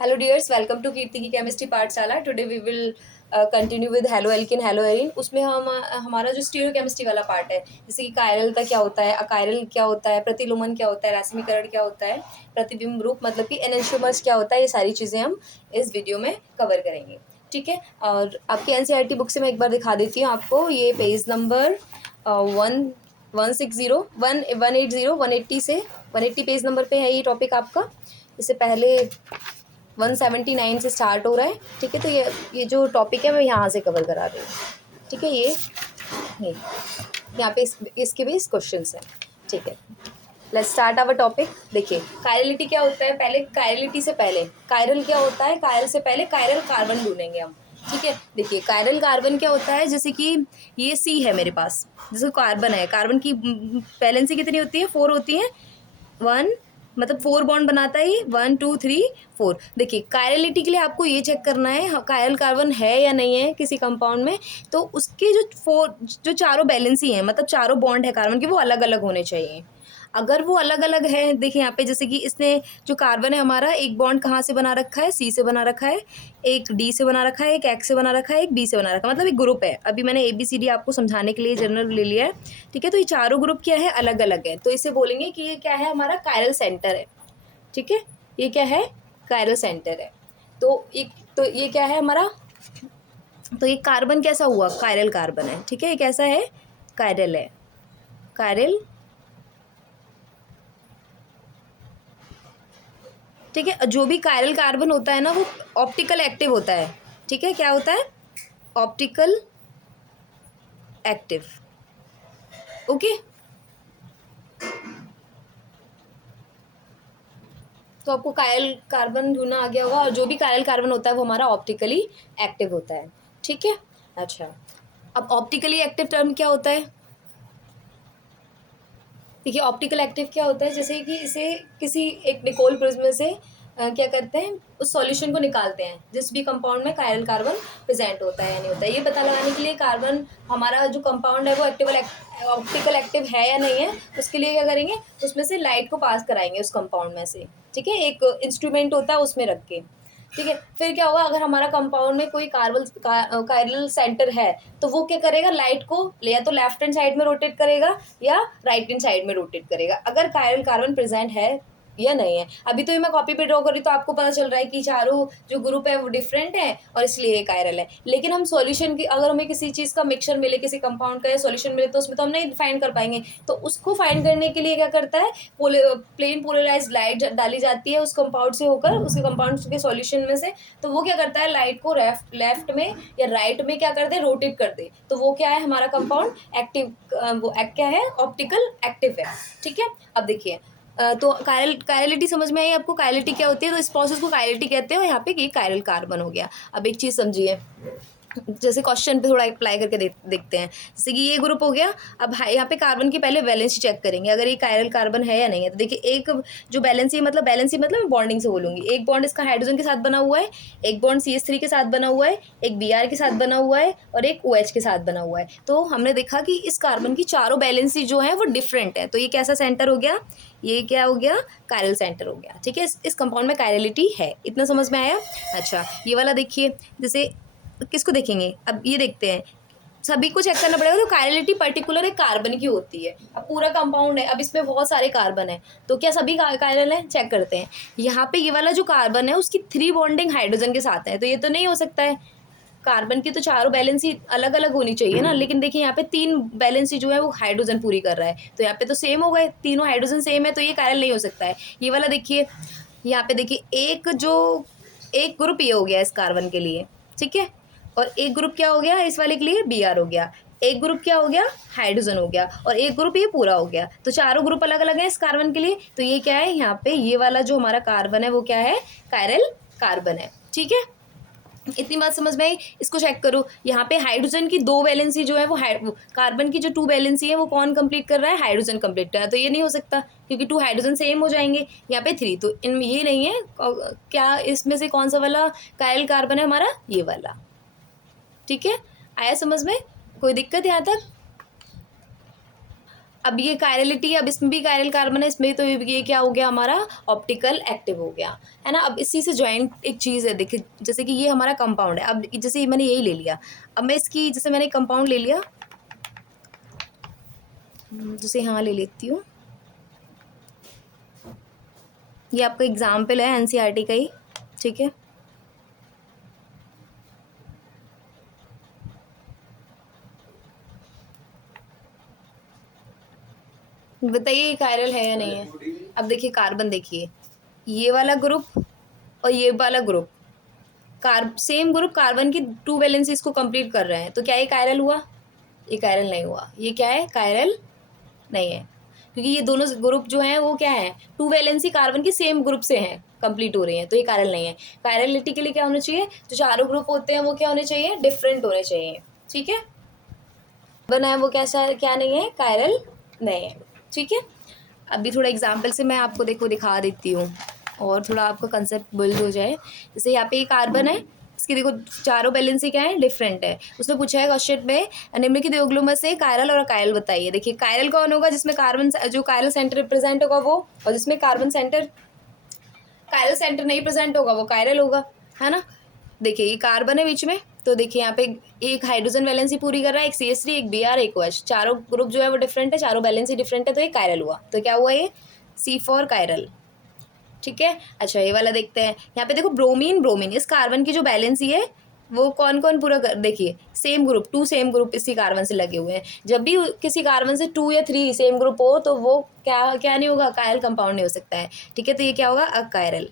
Hello dears, welcome to कीर्ति की chemistry पाठशाला। Today we will continue with haloalkane haloarene. उसमें हम हमारा जो स्टीरियो केमिस्ट्री वाला पार्ट है, जैसे कि कायरलता क्या होता है, अकायरल क्या होता है, प्रतिलोमन क्या होता है, रासायनिकरण क्या होता है, प्रतिबिंब रूप मतलब कि एनेंशियोमर्स क्या होता है, ये सारी चीज़ें हम इस वीडियो में कवर करेंगे। ठीक है, और आपकी एनसीईआरटी बुक से मैं एक बार दिखा देती हूँ आपको। ये पेज नंबर 160 180 से 180 पेज नंबर पे है ये टॉपिक आपका। इससे पहले 179 से स्टार्ट हो रहा है। ठीक है, तो ये जो टॉपिक है मैं यहाँ से कवर करा रही हूँ। ठीक है, ये यहाँ पे इसके भी क्वेश्चन हैं। ठीक है, लेट्स स्टार्ट आवर टॉपिक। देखिए, कायरलिटी क्या होता है। पहले कायरलिटी से पहले कायरल क्या होता है, कायरल से पहले कायरल कार्बन ढूंढेंगे हम। ठीक है, देखिए कायरल कार्बन क्या होता है। जैसे कि ये सी है मेरे पास, जैसे कार्बन है, कार्बन की वैलेंसी कितनी होती है, 4 होती है। 1 मतलब 4 बॉन्ड बनाता है ये, 1 2 3 4। देखिए कायरलिटी के लिए आपको ये चेक करना है कायरल कार्बन है या नहीं है किसी कंपाउंड में। तो उसके जो चारों बैलेंसी हैं, मतलब चारों बॉन्ड है कार्बन के, वो अलग अलग होने चाहिए। अगर वो अलग अलग है, देखिए यहाँ पे जैसे कि इसने जो कार्बन है हमारा, एक बॉन्ड कहाँ से बना रखा है, सी से बना रखा है, एक डी से बना रखा है, एक एक्स से बना रखा है, एक बी से बना रखा है, मतलब एक ग्रुप है। अभी मैंने ABCD आपको समझाने के लिए जनरल ले लिया है। ठीक है, तो ये चारों ग्रुप क्या है, अलग अलग है। तो इसे बोलेंगे कि ये क्या है, हमारा कायरल सेंटर है। ठीक है, ये क्या है, कायरल सेंटर है। तो ये क्या है हमारा, तो ये कार्बन कैसा हुआ, कायरल कार्बन है। ठीक है, ये कैसा है, कायरल है, कायरल। ठीक है, जो भी कायरल कार्बन होता है ना, वो ऑप्टिकल एक्टिव होता है। ठीक है, क्या होता है, ऑप्टिकल एक्टिव। ओके, तो आपको कायल कार्बन ढूंढना आ गया होगा, और जो भी कायल कार्बन होता है वो हमारा ऑप्टिकली एक्टिव होता है। ठीक है, अच्छा, अब ऑप्टिकली एक्टिव टर्म क्या होता है। देखिए ऑप्टिकल एक्टिव क्या होता है, जैसे कि इसे किसी एक निकोल प्रिज्म से क्या करते हैं, उस सॉल्यूशन को निकालते हैं जिस भी कंपाउंड में कायरल कार्बन प्रेजेंट होता है या नहीं होता है। ये पता लगाने के लिए कार्बन हमारा जो कंपाउंड है वो ऑप्टिकल एक्टिव है या नहीं है, उसके लिए क्या करेंगे, उसमें से लाइट को पास कराएंगे उस कंपाउंड में से। ठीक है, एक इंस्ट्रूमेंट होता है उसमें रख के। ठीक है, फिर क्या होगा, अगर हमारा कंपाउंड में कोई कायरल सेंटर है, तो वो क्या करेगा, लाइट को या तो लेफ्ट हैंड साइड में रोटेट करेगा या राइट हैंड साइड में रोटेट करेगा, अगर कायरल कार्बन प्रेजेंट है या नहीं है। अभी तो ये मैं कॉपी पे ड्रॉ करी तो आपको पता चल रहा है कि चारों जो ग्रुप है वो डिफरेंट है और इसलिए ये कायरल है। लेकिन हम सॉल्यूशन की, अगर हमें किसी चीज़ का मिक्सचर मिले, किसी कंपाउंड का या सॉल्यूशन मिले, तो उसमें तो हम नहीं फाइंड कर पाएंगे। तो उसको फाइंड करने के लिए क्या करता है, प्लेन पोलराइज लाइट डाली जाती है उस कंपाउंड से होकर, उसके कंपाउंड के सॉल्यूशन में से। तो वो क्या करता है, लाइट को लेफ्ट में या राइट में क्या कर दे, रोटेट कर दे। तो वो क्या है, हमारा कंपाउंड एक्टिव, वो क्या है, ऑप्टिकल एक्टिव है। ठीक है, अब देखिए तो कायरलिटी समझ में आई आपको, कायरलिटी क्या होती है, तो इस प्रोसेस को कायरलिटी कहते हैं। और यहाँ पे ये कायरल कार्बन हो गया। अब एक चीज़ समझिए, जैसे क्वेश्चन पे थोड़ा अप्लाई करके देखते हैं। जैसे कि ये ग्रुप हो गया, अब यहाँ पे कार्बन की पहले वैलेंसी चेक करेंगे, अगर ये कायरल कार्बन है या नहीं है। तो देखिए, एक जो बैलेंसी मतलब मैं बॉन्डिंग से बोलूँगी, एक बॉन्ड इसका हाइड्रोजन के साथ बना हुआ है, एक बॉन्ड CH3 के साथ बना हुआ है, एक Br के साथ बना हुआ है, और एक OH के साथ बना हुआ है। तो हमने देखा कि इस कार्बन की चारों बैलेंसी जो है वो डिफरेंट है। तो ये कैसा सेंटर हो गया, ये क्या हो गया, कायरल सेंटर हो गया। ठीक है, इस कंपाउंड में कायरलिटी है, इतना समझ में आया। अच्छा, ये वाला देखिए, जैसे किसको देखेंगे, अब ये देखते हैं, सभी को चेक करना पड़ेगा। तो कायरलिटी पर्टिकुलर एक कार्बन की होती है। अब पूरा कंपाउंड है, अब इसमें बहुत सारे कार्बन है, तो क्या सभी कायरल है, चेक करते हैं। यहाँ पे ये वाला जो कार्बन है उसकी 3 बॉन्डिंग हाइड्रोजन के साथ है, तो ये तो नहीं हो सकता है। कार्बन की तो चारों बैलेंसी अलग अलग होनी चाहिए ना, लेकिन देखिए यहाँ पे 3 बैलेंसी जो है वो हाइड्रोजन पूरी कर रहा है, तो यहाँ पे तो सेम हो गए, तीनों हाइड्रोजन सेम है, तो ये कायरल नहीं हो सकता है। ये वाला देखिए, यहाँ पे देखिए, एक ग्रुप ये हो गया इस कार्बन के लिए। ठीक है, और एक ग्रुप क्या हो गया इस वाले के लिए, Br हो गया। एक ग्रुप क्या हो गया, हाइड्रोजन हो गया, और एक ग्रुप ये पूरा हो गया। तो चारों ग्रुप अलग अलग है इस कार्बन के लिए। तो ये क्या है, यहाँ पे ये वाला जो हमारा कार्बन है वो क्या है, कायरल कार्बन है। ठीक है, इतनी बात समझ में आई। इसको चेक करो, यहाँ पे हाइड्रोजन की 2 वैलेंसी जो है वो कार्बन की जो 2 वैलेंसी है वो कौन कंप्लीट कर रहा है, हाइड्रोजन कंप्लीट कर रहा है। तो ये नहीं हो सकता, क्योंकि 2 हाइड्रोजन सेम हो जाएंगे। यहाँ पे 3, तो इनमें ये नहीं है। क्या इसमें से कौन सा वाला कायरल कार्बन है हमारा, ये वाला। ठीक है, आया समझ में, कोई दिक्कत यहाँ तक। अब ये कायरलिटी, अब इसमें भी कायरल कार्बन है, इसमें तो ये क्या हो गया हमारा ऑप्टिकल एक्टिव हो गया, है ना। अब इसी से ज्वाइंट एक चीज़ है, देखिए जैसे कि ये हमारा कंपाउंड है। अब जैसे मैंने यही ले लिया, अब मैं इसकी जैसे मैंने कंपाउंड ले लिया, जैसे यहाँ ले लेती हूँ, ये आपका एग्जाम्पल है एनसीईआरटी का ही, ठीक है। बताइए कायरल है या नहीं है। अब देखिए कार्बन, देखिए ये वाला ग्रुप और ये वाला ग्रुप सेम ग्रुप कार्बन की 2 वैलेंसीज को कंप्लीट कर रहे हैं, तो क्या ये कायरल हुआ? ये कायरल नहीं हुआ। ये क्या है? कायरल नहीं है, क्योंकि ये दोनों ग्रुप जो हैं वो क्या है, 2 वैलेंसी कार्बन की सेम ग्रुप से हैं, कंप्लीट हो रही हैं, तो ये कायरल नहीं है। कायरलिटी के लिए क्या होना चाहिए, जो चारों ग्रुप होते हैं वो क्या होने चाहिए, डिफरेंट होने चाहिए, ठीक है। बना है वो कैसा, क्या नहीं है, कायरल नहीं है, ठीक है। अभी थोड़ा एग्जाम्पल से मैं आपको देखो दिखा देती हूँ, और थोड़ा आपका कंसेप्ट बिल्ड हो जाए। जैसे यहाँ पे ये कार्बन है, इसकी देखो चारों बैलेंसी क्या है, डिफरेंट है। उसने पूछा है क्वेश्चन में, निम्नलिखित युग्मों में से कायरल और अकायरल बताइए। देखिए कायरल कौन होगा, जिसमें कार्बन जो कायरल सेंटर रिप्रेजेंट होगा वो, और जिसमें कायरल सेंटर नहीं प्रेजेंट होगा वो कायरल होगा, है ना। देखिए ये कार्बन है बीच में, तो देखिए यहाँ पे एक हाइड्रोजन वैलेंसी पूरी कर रहा है, एक CH3, एक Br, एक OH, चारों ग्रुप जो है वो डिफरेंट है, चारों वैलेंसी डिफरेंट है, तो ये कायरल हुआ। तो क्या हुआ, ये C4 कायरल, ठीक है। अच्छा ये वाला देखते हैं, यहाँ पे देखो ब्रोमीन, इस कार्बन की जो बैलेंसी है वो कौन कौन पूरा कर, देखिए सेम ग्रुप, 2 सेम ग्रुप इसी कार्बन से लगे हुए हैं। जब भी किसी कार्बन से 2 या 3 सेम ग्रुप हो तो वो क्या नहीं होगा, कायरल कंपाउंड नहीं हो सकता है, ठीक है। तो ये क्या होगा, अकायरल,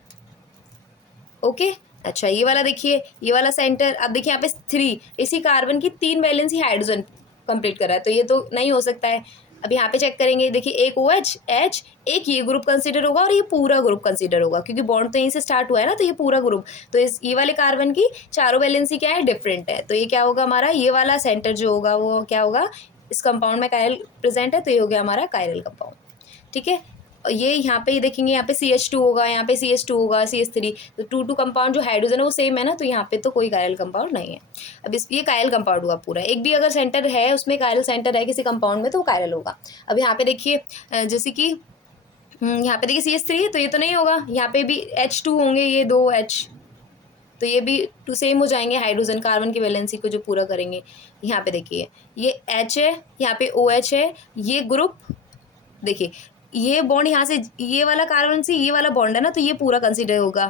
ओके। अच्छा ये वाला देखिए, ये वाला सेंटर, अब देखिए यहाँ पे 3, इसी कार्बन की 3 वैलेंसी हाइड्रोजन कंप्लीट कर रहा है, तो ये तो नहीं हो सकता है। अब यहाँ पे चेक करेंगे, देखिए एक OH, H, एक ये ग्रुप कंसीडर होगा और ये पूरा ग्रुप कंसीडर होगा, क्योंकि बॉन्ड तो यहीं से स्टार्ट हुआ है ना, तो ये पूरा ग्रुप, तो इस ये वाले कार्बन की चारों वैलेंसी क्या है, डिफरेंट है, तो ये क्या होगा हमारा, ये वाला सेंटर जो होगा वो क्या होगा, इस कंपाउंड में कायरल प्रेजेंट है, तो ये हो गया हमारा कायरल कंपाउंड, ठीक है। और ये यहाँ पे देखेंगे, यहाँ पे CH2 होगा, यहाँ पे CH2 होगा, CH3, तो 2 कंपाउंड जो हाइड्रोजन है वो सेम है ना, तो यहाँ पे तो कोई कायरल कंपाउंड नहीं है। अब ये कायरल कंपाउंड होगा पूरा, एक भी अगर सेंटर है उसमें कायरल सेंटर है किसी कंपाउंड में तो वो कायरल होगा। अब यहाँ पे देखिए जैसे कि यहाँ पे देखिए CH3, तो ये तो नहीं होगा, यहाँ पे भी H2 होंगे, ये 2 H, तो ये भी 2 सेम हो जाएंगे, हाइड्रोजन कार्बन की वैलेंसी को जो पूरा करेंगे। यहाँ पे देखिए ये H है, यहाँ पे OH है, ये ग्रुप देखिए, ये बॉन्ड यहाँ से, ये वाला कार्बन से ये वाला बॉन्ड है ना, तो ये पूरा कंसीडर होगा,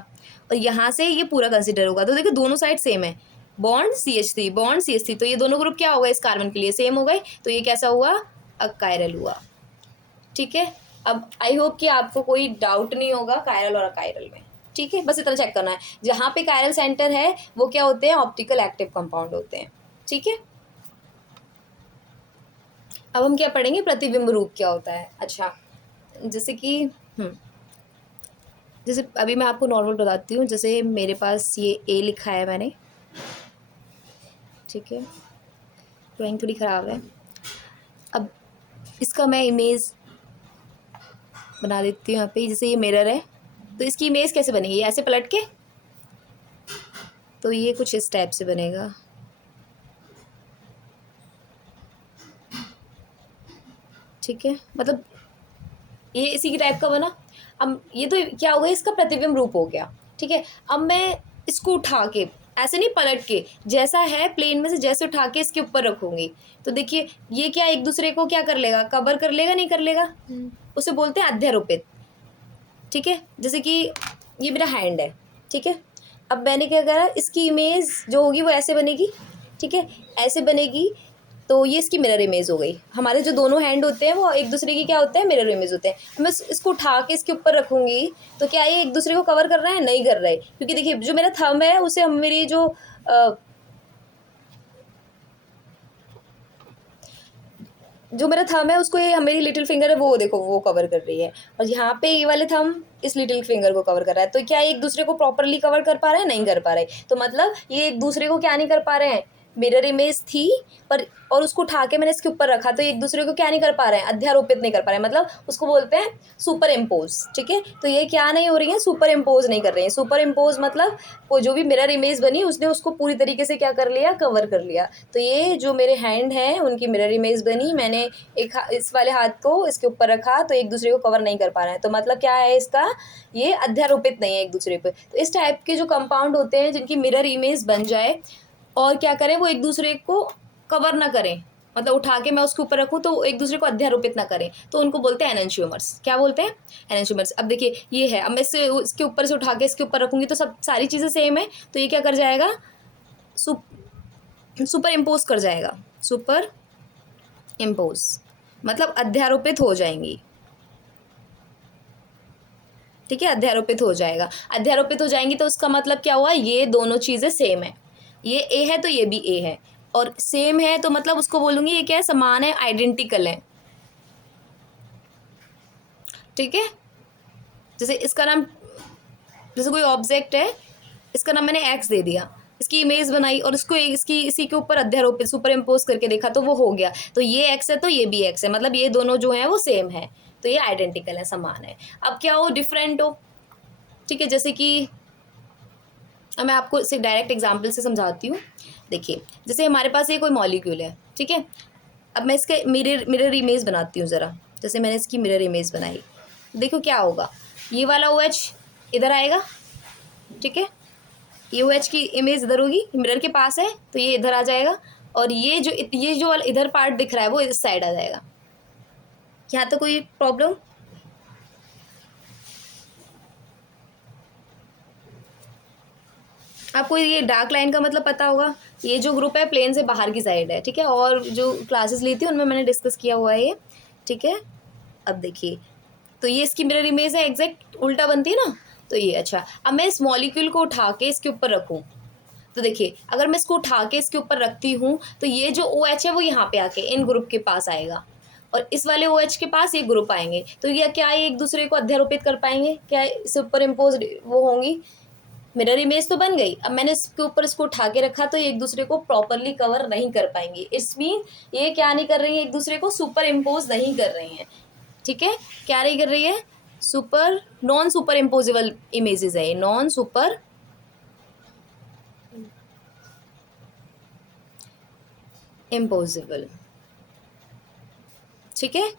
और यहाँ से ये पूरा कंसीडर होगा, तो देखिए दोनों साइड सेम है, बॉन्ड CH3, तो ये दोनों ग्रुप क्या हो गए इस कार्बन के लिए, सेम हो गए, तो ये कैसा हुआ, अकायरल हुआ, ठीक है। अब आई होप कि आपको कोई डाउट नहीं होगा कायरल और अकायरल में, ठीक है। बस इतना चेक करना है, जहाँ पे कायरल सेंटर है वो क्या होते हैं, ऑप्टिकल एक्टिव कंपाउंड होते हैं, ठीक है। अब हम क्या पढ़ेंगे, प्रतिबिंब रूप क्या होता है। अच्छा जैसे कि जैसे अभी मैं आपको नॉर्मल बताती हूँ, जैसे मेरे पास ये A लिखा है मैंने, ठीक है, ड्राइंग थोड़ी ख़राब है। अब इसका मैं इमेज बना देती हूँ यहाँ पे, जैसे ये मिरर है, तो इसकी इमेज कैसे बनेगी, ऐसे पलट के, तो ये कुछ इस टाइप से बनेगा, ठीक है, मतलब ये इसी की टाइप का बना। अब ये तो क्या हो गया, इसका प्रतिबिंब रूप हो गया, ठीक है। अब मैं इसको उठा के, ऐसे नहीं पलट के, जैसा है प्लेन में से जैसे उठा के इसके ऊपर रखूंगी, तो देखिए ये क्या एक दूसरे को क्या कर लेगा, कवर कर लेगा, नहीं कर लेगा, उसे बोलते हैं अध्यारोपित, ठीक है। जैसे कि ये मेरा हैंड है, ठीक है, अब मैंने क्या करा, इसकी इमेज जो होगी वो ऐसे बनेगी, ठीक है, ऐसे बनेगी, तो ये इसकी मिरर इमेज हो गई। हमारे जो दोनों हैंड होते हैं वो एक दूसरे की क्या होते हैं, मिरर इमेज होते हैं। मैं इसको उठा के इसके ऊपर रखूंगी, तो क्या ये एक दूसरे को कवर कर रहा है, नहीं कर रहा है, क्योंकि देखिए जो मेरा थंब है उसे हम मेरी जो मेरा थंब है उसको, ये मेरी लिटिल फिंगर है वो देखो वो कवर कर रही है, और यहाँ पे ये वाले थंब इस लिटिल फिंगर को कवर कर रहा है, तो क्या एक दूसरे को प्रॉपरली कवर कर पा रहे हैं, नहीं कर पा रहे, तो मतलब ये एक दूसरे को क्या नहीं कर पा रहे हैं, मिरर इमेज थी पर, और उसको उठा के मैंने इसके ऊपर रखा, तो एक दूसरे को क्या नहीं कर पा रहे हैं, अध्यारोपित नहीं कर पा रहे हैं, मतलब उसको बोलते हैं सुपर इम्पोज। ठीक है, तो ये क्या नहीं हो रही है, सुपर इम्पोज नहीं कर रही है। सुपर इम्पोज मतलब वो जो भी मिरर इमेज बनी उसने उसको पूरी तरीके से क्या कर लिया, कवर कर लिया। तो ये जो मेरे हैंड हैं उनकी मिरर इमेज बनी, मैंने एक इस वाले हाथ को इसके ऊपर रखा तो एक दूसरे को कवर नहीं कर पा रहे हैं, तो मतलब क्या है इसका, ये अध्यारोपित नहीं है एक दूसरे पे। तो इस टाइप के जो कंपाउंड होते हैं जिनकी मिरर इमेज बन जाए और क्या करें, वो एक दूसरे को कवर ना करें, मतलब उठा के मैं उसके ऊपर रखूँ तो एक दूसरे को अध्यारोपित ना करें, तो उनको बोलते हैं एनेंशियोमर्स। क्या बोलते हैं, एनेंशियोमर्स। अब देखिए ये है, अब मैं इसके ऊपर से उठा के इसके ऊपर रखूँगी तो सब सारी चीज़ें सेम है, तो ये क्या कर जाएगा, सुपर इम्पोज कर जाएगा, सुपर इम्पोज मतलब अध्यारोपित हो जाएंगी। ठीक है, अध्यारोपित हो जाएगा, अध्यारोपित हो जाएंगी तो उसका मतलब क्या हुआ, ये दोनों चीज़ें सेम है, ये ए है तो ये भी ए है, और सेम है तो मतलब उसको बोलूँगी ये क्या है, समान है, आइडेंटिकल है। ठीक है, जैसे इसका नाम, जैसे कोई ऑब्जेक्ट है, इसका नाम मैंने एक्स दे दिया, इसकी इमेज बनाई और इसको इसकी इसी के ऊपर अध्यारोपित सुपर इम्पोज करके देखा तो वो हो गया, तो ये एक्स है तो ये भी एक्स है, मतलब ये दोनों जो हैं वो सेम है, तो ये आइडेंटिकल है, समान है। अब क्या हो, डिफरेंट हो। ठीक है, जैसे कि अब मैं आपको इसे डायरेक्ट एग्जाम्पल से समझाती हूँ। देखिए जैसे हमारे पास ये कोई मॉलिक्यूल है, ठीक है, अब मैं इसके मिरर मिरर इमेज बनाती हूँ ज़रा, जैसे मैंने इसकी मिरर इमेज बनाई, देखो क्या होगा, ये वाला ओ एच इधर आएगा। ठीक है, ये ओ एच की इमेज इधर होगी, मिरर के पास है तो ये इधर आ जाएगा, और ये जो वाला इधर पार्ट दिख रहा है वो इस साइड आ जाएगा। यहाँ तो कोई प्रॉब्लम, आपको ये डार्क लाइन का मतलब पता होगा, ये जो ग्रुप है प्लेन से बाहर की साइड है। ठीक है, और जो क्लासेस ली थी उनमें मैंने डिस्कस किया हुआ है ये। ठीक है, अब देखिए, तो ये इसकी मिरर इमेज है, एग्जैक्ट उल्टा बनती है ना, तो ये अच्छा। अब मैं इस मॉलिक्यूल को उठा के इसके ऊपर रखूँ, तो देखिए अगर मैं इसको उठा के इसके ऊपर रखती हूँ तो ये जो ओ एच है वो यहाँ पे आके इन ग्रुप के पास आएगा, और इस वाले ओ एच के पास ये ग्रुप आएंगे, तो ये क्या ये एक दूसरे को अध्यारोपित कर पाएंगे, क्या सुपर इम्पोज वो होंगी, मिरर इमेज तो बन गई। अब मैंने इसके ऊपर इसको उठा के रखा तो ये एक दूसरे को प्रॉपरली कवर नहीं कर पाएंगे, इट्स मीन ये क्या नहीं कर रही है, एक दूसरे को सुपर इम्पोज नहीं कर रही हैं। ठीक है, क्या नहीं कर रही है, super non super imposable images है, नॉन सुपर इम्पोजिबल। ठीक है,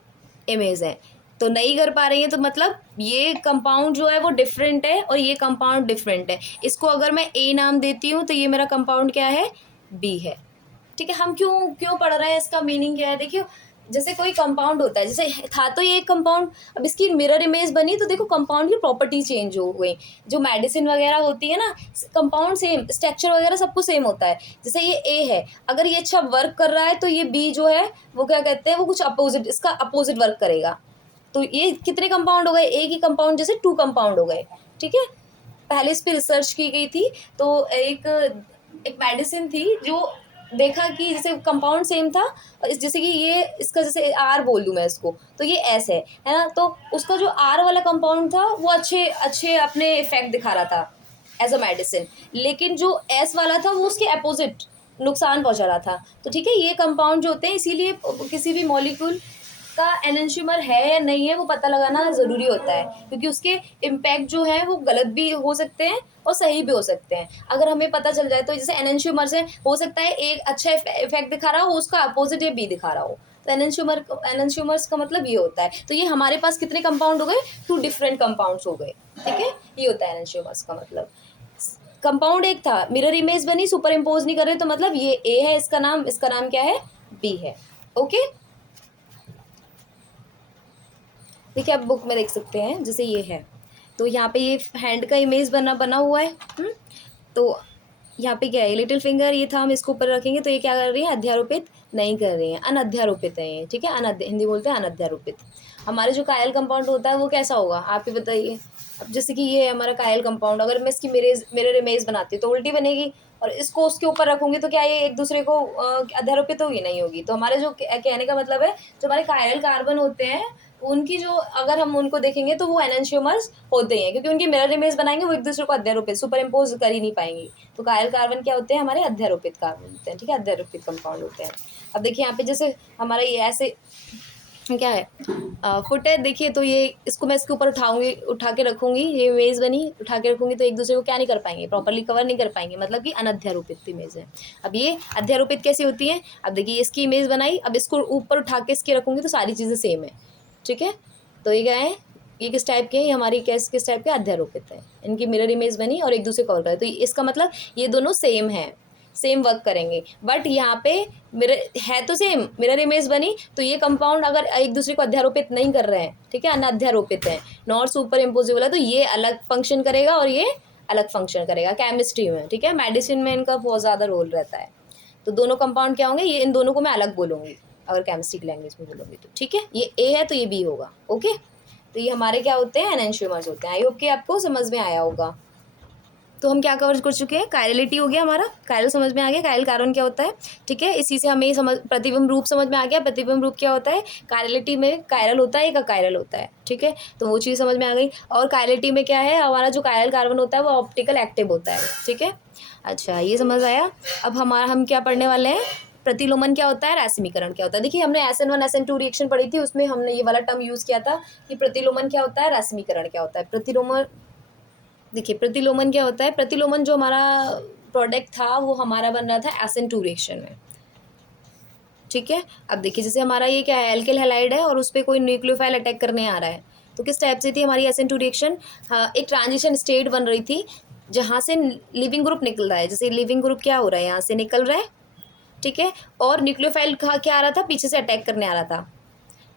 इमेज है, तो नहीं कर पा रही है, तो मतलब ये कंपाउंड जो है वो डिफरेंट है और ये कंपाउंड डिफरेंट है। इसको अगर मैं ए नाम देती हूँ तो ये मेरा कंपाउंड क्या है, बी है। ठीक है, हम क्यों क्यों पढ़ रहे हैं, इसका मीनिंग क्या है, देखिए जैसे कोई कंपाउंड होता है, जैसे था तो ये एक कंपाउंड, अब इसकी मिरर इमेज बनी तो देखो कंपाउंड की प्रॉपर्टी चेंज हो गई। जो मेडिसिन वगैरह होती है ना, कंपाउंड सेम, स्ट्रक्चर वगैरह सब कुछ सेम होता है। जैसे ये ए है, अगर ये अच्छा वर्क कर रहा है तो ये बी जो है वो क्या कहते हैं, वो कुछ अपोजिट, इसका अपोजिट वर्क करेगा। तो ये कितने कंपाउंड हो गए, एक ही कंपाउंड जैसे 2 कंपाउंड हो गए। ठीक है, पहले इस पर रिसर्च की गई थी, तो एक एक मेडिसिन थी जो देखा कि जैसे कंपाउंड सेम था, और जैसे कि ये इसका जैसे आर बोल दूं मैं इसको, तो ये एस है ना, तो उसका जो आर वाला कंपाउंड था वो अच्छे अच्छे अपने इफेक्ट दिखा रहा था एज अ मेडिसिन, लेकिन जो एस वाला था वो उसके अपोजिट नुकसान पहुंचा रहा था। तो ठीक है, ये कंपाउंड जो होते हैं, इसीलिए किसी भी मॉलिक्यूल का एनेंशियोमर है या नहीं है वो पता लगाना ज़रूरी होता है, क्योंकि उसके इम्पैक्ट जो है वो गलत भी हो सकते हैं और सही भी हो सकते हैं। अगर हमें पता चल जाए, तो जैसे एनेंशियोमर से हो सकता है एक अच्छा इफेक्ट दिखा रहा हो, उसका अपोजिट या बी दिखा रहा हो, तो एनेंशियोमर्स का मतलब ये होता है। तो ये हमारे पास कितने कंपाउंड हो गए, 2 डिफरेंट कंपाउंड्स हो गए। ठीक है, ये होता है एनेंशियोमर्स का मतलब। कंपाउंड एक था, मिरर इमेज बनी, सुपर इम्पोज नहीं कर रहे, तो मतलब ये ए है, इसका नाम क्या है, बी है। ओके, देखिए आप बुक में देख सकते हैं, जैसे ये है, तो यहाँ पे ये हैंड का इमेज बना बना हुआ है। तो यहाँ पे क्या है, लिटिल फिंगर, ये था, हम इसको ऊपर रखेंगे तो ये क्या कर रही है, अध्यारोपित नहीं कर रही है, अनअध्यारोपित है ये। ठीक है, हिंदी बोलते हैं अनअध्यारोपित। हमारे जो कायल कंपाउंड होता है वो कैसा होगा, आप ही बताइए। अब जैसे कि ये है हमारा कायल कंपाउंड, अगर मैं इसकी मिरर इमेज बनाती हूँ तो उल्टी बनेगी, और इसको उसके ऊपर रखूंगी तो क्या ये एक दूसरे को अध्यारोपित होगी, नहीं होगी। तो हमारे जो कहने का मतलब है, जो हमारे कायल कार्बन होते हैं उनकी जो अगर हम उनको देखेंगे तो वो एनंशियोमर्स होते हैं, क्योंकि उनकी मिरर इमेज बनाएंगे वो एक दूसरे को अध्यारोपित सुपर इम्पोज कर ही नहीं पाएंगी। तो कायल कार्बन क्या होते हैं, हमारे अध्यारोपित कार्बन होते हैं, ठीक है, अध्यारोपित कंपाउंड होते हैं। अब देखिए यहाँ पे जैसे हमारा ये ऐसे क्या है, फुट है, देखिए तो ये इसको मैं इसके ऊपर उठाऊंगी, उठा के रखूंगी, ये इमेज बनी, उठा के रखूंगी तो एक दूसरे को क्या नहीं कर पाएंगे, प्रॉपर्ली कवर नहीं कर पाएंगे, मतलब कि अनअध्यारोपित इमेज है। अब ये अध्यारोपित कैसे होती है, अब देखिए इसकी इमेज बनाई, अब इसको ऊपर उठा के इसके रखूंगी तो सारी चीज़ें सेम है, ठीक है। तो ये क्या है, ये किस टाइप के हैं, ये हमारी किस टाइप के अध्यारोपित है, इनकी मिरर इमेज बनी और एक दूसरे कवर करे, तो इसका मतलब ये दोनों सेम है, सेम वर्क करेंगे। बट यहाँ पे मिरर है तो सेम, मिरर इमेज बनी, तो ये कंपाउंड अगर एक दूसरे को अध्यारोपित नहीं कर रहे हैं, ठीक है, अनअध्यारोपित है, नॉट सुपर इम्पोजिबल है, तो ये अलग फंक्शन करेगा और ये अलग फंक्शन करेगा केमिस्ट्री में, ठीक है। मेडिसिन में इनका बहुत ज़्यादा रोल रहता है। तो दोनों कंपाउंड क्या होंगे, ये इन दोनों को मैं अलग बोलूँगी अगर केमिस्ट्री की लैंग्वेज में बोलूँगी तो, ठीक है। ये ए है तो ये बी होगा, ओके। तो ये हमारे क्या होते हैं, एनेंशियोमर्स होते हैं। आई होप कि आपको समझ में आया होगा। तो हम क्या कवर कर चुके हैं, कायरलिटी हो गया हमारा, कायरल समझ में आ गया, कायरल कार्बन क्या होता है, ठीक है। इसी से हमें समझ, प्रतिबिंब रूप समझ में आ गया, प्रतिबिंब रूप क्या होता है, कायरलिटी में कायरल होता है, एक अकायरल होता है, ठीक है। तो वो चीज़ समझ में आ गई। और कायरलिटी में क्या है, हमारा जो कायरल कार्बन होता है वो ऑप्टिकल एक्टिव होता है, ठीक है। अच्छा, ये समझ आया। अब हम क्या पढ़ने वाले हैं, प्रतिलोमन क्या होता है, रैसिमीकरण क्या होता है। देखिए हमने SN1 SN2 रिएक्शन पढ़ी थी, उसमें हमने ये वाला टर्म यूज़ किया था कि प्रतिलोमन क्या होता है, रैसिमीकरण क्या होता है। प्रतिलोमन, देखिए प्रतिलोमन क्या होता है, प्रतिलोमन जो हमारा प्रोडक्ट था वो हमारा बन रहा था SN2 रिएक्शन में, ठीक है। अब देखिए जैसे हमारा ये क्या है, एल्किल हैलाइड है और उस पर कोई न्यूक्लियोफाइल अटैक करने आ रहा है, तो किस टाइप से थी हमारी SN2 रिएक्शन, हाँ, एक ट्रांजिशन स्टेट बन रही थी जहाँ से लिविंग ग्रुप निकल रहा है। जैसे लिविंग ग्रुप क्या हो रहा है, यहाँ से निकल रहा है, ठीक है, और न्यूक्लियोफाइल क्या आ रहा था, पीछे से अटैक करने आ रहा था।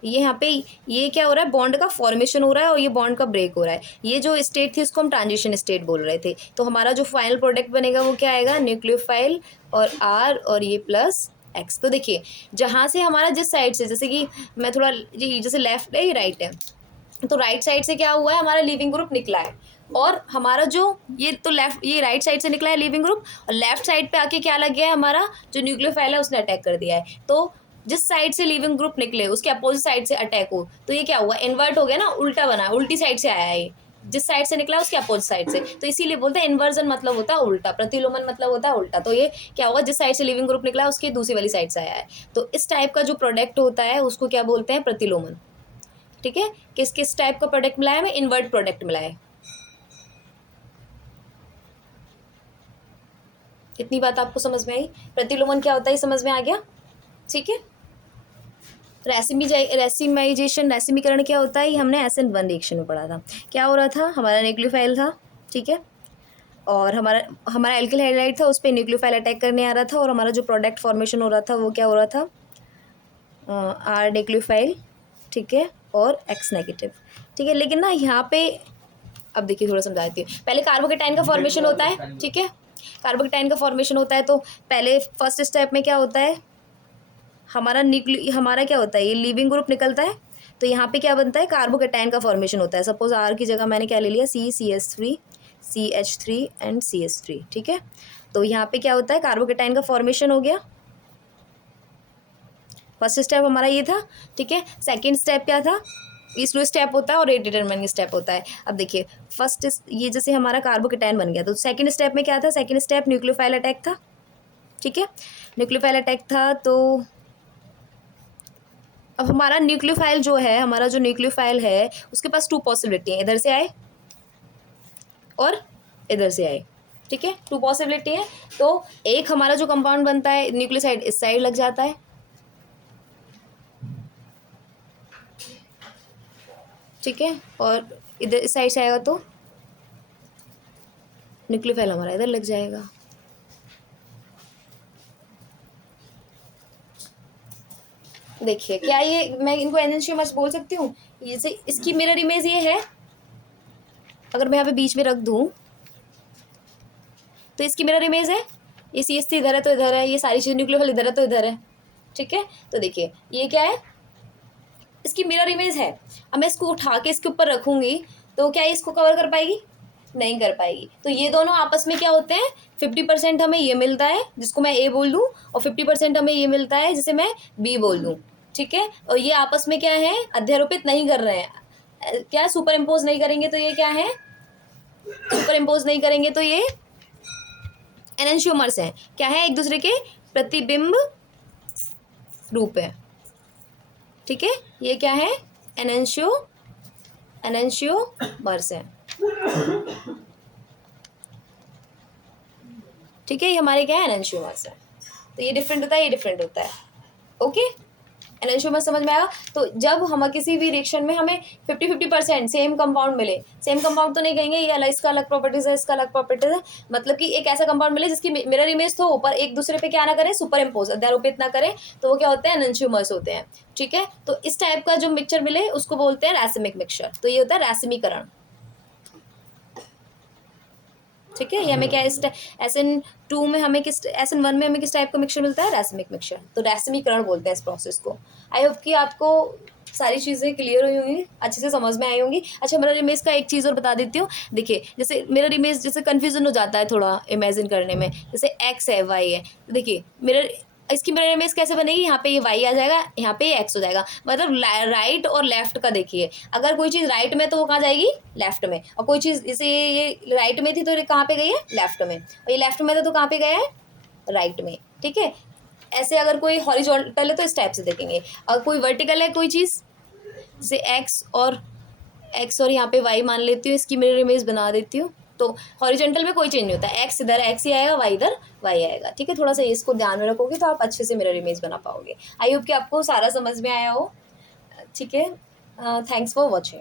ये यहाँ पे ये क्या हो रहा है, बॉन्ड का फॉर्मेशन हो रहा है और ये बॉन्ड का ब्रेक हो रहा है। ये जो स्टेट थी उसको हम ट्रांजिशन स्टेट बोल रहे थे। तो हमारा जो फाइनल प्रोडक्ट बनेगा वो क्या आएगा, न्यूक्लियोफाइल और R और ये प्लस X। तो देखिए जहाँ से हमारा जिस साइड से, जैसे कि मैं थोड़ा जी, जैसे लेफ्ट है ये राइट है, तो राइट साइड से क्या हुआ है, हमारा लिविंग ग्रुप निकला है, और हमारा जो ये तो लेफ्ट, ये राइट साइड से निकला है लिविंग ग्रुप, और लेफ्ट साइड पे आके क्या लग गया है, हमारा जो न्यूक्लियोफाइल है उसने अटैक कर दिया है। तो जिस साइड से लिविंग ग्रुप निकले उसके अपोजिट साइड से अटैक हो, तो ये क्या हुआ, इन्वर्ट हो गया ना, उल्टा बना, उल्टी साइड से आया है ये, जिस साइड से निकला उसके अपोजिट साइड से, तो इसीलिए बोलते हैं इन्वर्जन मतलब होता है उल्टा, प्रतिलोमन मतलब होता है उल्टा। तो ये क्या होगा, जिस साइड से लिविंग ग्रुप निकला है उसकी दूसरी वाली साइड से आया है, तो इस टाइप का जो प्रोडक्ट होता है उसको क्या बोलते हैं, प्रतिलोमन, ठीक है। किस किस टाइप का प्रोडक्ट मिला है हमें, इन्वर्ट प्रोडक्ट मिला है। इतनी बात आपको समझ में आई, प्रतिलोमन क्या होता है समझ में आ गया, ठीक है। रेसिमाइजेशन, रेसिमीकरण क्या होता है, ये हमने SN1 रिएक्शन में पढ़ा था। क्या हो रहा था, हमारा न्यूक्लियोफाइल था, ठीक है, और हमारा हमारा एल्किल हाइड्राइड था, उस पर न्यूक्लियोफाइल अटैक करने आ रहा था, और हमारा जो प्रोडक्ट फॉर्मेशन हो रहा था वो क्या हो रहा था, R न्यूक्लियोफाइल, ठीक है, और X नेगेटिव, ठीक है। लेकिन ना यहाँ पे अब देखिए थोड़ा समझाती हूँ, पहले कार्बोकेटाइन का फॉर्मेशन होता है, ठीक है, कार्बोकेटाइन का फॉर्मेशन होता है, तो पहले फर्स्ट स्टेप में क्या होता है, हमारा क्या होता है, ये लिविंग ग्रुप निकलता है, तो यहाँ पे क्या बनता है, कार्बोकेटाइन का फॉर्मेशन होता है। सपोज R की जगह मैंने क्या ले लिया, CCS3 CH3 एंड CS3, ठीक है। तो यहाँ पे क्या होता है, कार्बोकेटाइन का फॉर्मेशन हो गया, फर्स्ट स्टेप हमारा ये था, ठीक है। सेकेंड स्टेप क्या था, स्लो स्टेप होता है और रेट डिटरमिनिंग स्टेप होता है। अब देखिए फर्स्ट ये जैसे हमारा कार्बोकेटाइन बन गया, तो सेकंड स्टेप में क्या था, सेकंड स्टेप न्यूक्लियोफाइल अटैक था, ठीक है, न्यूक्लियोफाइल अटैक था। तो अब हमारा न्यूक्लियोफाइल जो है, हमारा जो न्यूक्लियोफाइल है उसके पास 2 पॉसिबिलिटी है, इधर से आए और इधर से आए, ठीक है, 2 पॉसिबिलिटी है। तो एक हमारा जो कंपाउंड बनता है न्यूक्लियोसाइड इस साइड लग जाता है, ठीक है, और इधर इस साइड से आएगा तो न्यूक्लियोफाइल हमारा इधर लग जाएगा। देखिए क्या ये मैं इनको एनेंशियोमर्स बोल सकती हूँ, जैसे इसकी मिरर इमेज ये है, अगर मैं यहाँ पे बीच में रख दूँ तो इसकी मिरर इमेज है, ये CH3 इधर है तो इधर है, ये सारी चीज़ न्यूक्लियोफाइल इधर है तो इधर है, ठीक है। तो देखिए ये क्या है, इसकी मिरर इमेज है। अब मैं इसको उठा के इसके ऊपर रखूँगी तो क्या ये इसको कवर कर पाएगी, नहीं कर पाएगी। तो ये दोनों आपस में क्या होते हैं, 50% हमें ये मिलता है जिसको मैं A बोल दूँ, और 50% हमें ये मिलता है जिसे मैं B बोल दूँ, ठीक है। और ये आपस में क्या है, अध्यारोपित नहीं कर रहे हैं, क्या सुपर इम्पोज नहीं करेंगे तो ये क्या है, सुपर इम्पोज नहीं करेंगे तो ये एनेंशियोमर्स हैं, क्या है, एक दूसरे के प्रतिबिंब रूप है। ठीक है, ये क्या है, एनेंशियोमर्स है। ठीक है, ये हमारे क्या है, एनेंशियोमर्स है। तो ये डिफरेंट होता है, ये डिफरेंट होता है। ओके, एनेंशियोमर्स समझ में आया। तो जब हम किसी भी रिएक्शन में हमें 50-50% सेम कंपाउंड मिले, सेम कंपाउंड तो नहीं कहेंगे, ये अलग, इसका अलग प्रॉपर्टीज है, इसका अलग प्रॉपर्टीज है, मतलब कि एक ऐसा कंपाउंड मिले जिसकी मिरर इमेज तो ऊपर एक दूसरे पे क्या ना करें, सुपर इम्पोज, अध्यारोपित ना करें, तो वो क्या होते हैं, एनेंशियोमर्स होते हैं। ठीक है, तो इस टाइप का जो मिक्सचर मिले उसको बोलते हैं रैसिमिक मिक्सचर। तो ये होता है रैसिमीकरण। ठीक है, ये हमें क्या SN2 में हमें किस, SN1 में हमें किस टाइप का मिक्सचर मिलता है, रैसिमिक मिक्सचर। तो रैसिमीकरण बोलते हैं इस प्रोसेस को। आई होप कि आपको सारी चीज़ें क्लियर हुई होंगी, अच्छे से समझ में आई होंगी। अच्छा, मिरर इमेज का एक चीज़ और बता देती हूँ। देखिए, जैसे मिरर इमेज जैसे कन्फ्यूजन हो जाता है थोड़ा इमेजिन करने में, जैसे एक्स है, वाई है। देखिए मिरर, इसकी मिरर इमेज कैसे बनेगी, यहाँ पे ये वाई आ जाएगा, यहाँ पे ये एक्स हो जाएगा। मतलब राइट और लेफ्ट का देखिए, अगर कोई चीज़ राइट में तो वो कहाँ जाएगी, लेफ्ट में। और कोई चीज़ जैसे ये राइट में थी तो ये कहाँ पे गई है, लेफ्ट में। और ये लेफ्ट में था तो कहाँ पे गया है, राइट में। ठीक है, ऐसे अगर कोई हॉरिजॉन्टल है तो इस टाइप से देखेंगे, अगर कोई वर्टिकल है कोई चीज़, जैसे एक्स और यहाँ पे वाई मान लेती हूँ, इसकी मिरर इमेज बना देती हूँ। तो हॉरिजॉन्टल में कोई चेंज नहीं होता, एक्स इधर एक्स ही आएगा, वाई इधर वाई आएगा। ठीक है, थोड़ा सा इसको ध्यान में रखोगे तो आप अच्छे से मिरर इमेज बना पाओगे। आई होप कि आपको सारा समझ में आया हो। ठीक है, थैंक्स फॉर वॉचिंग।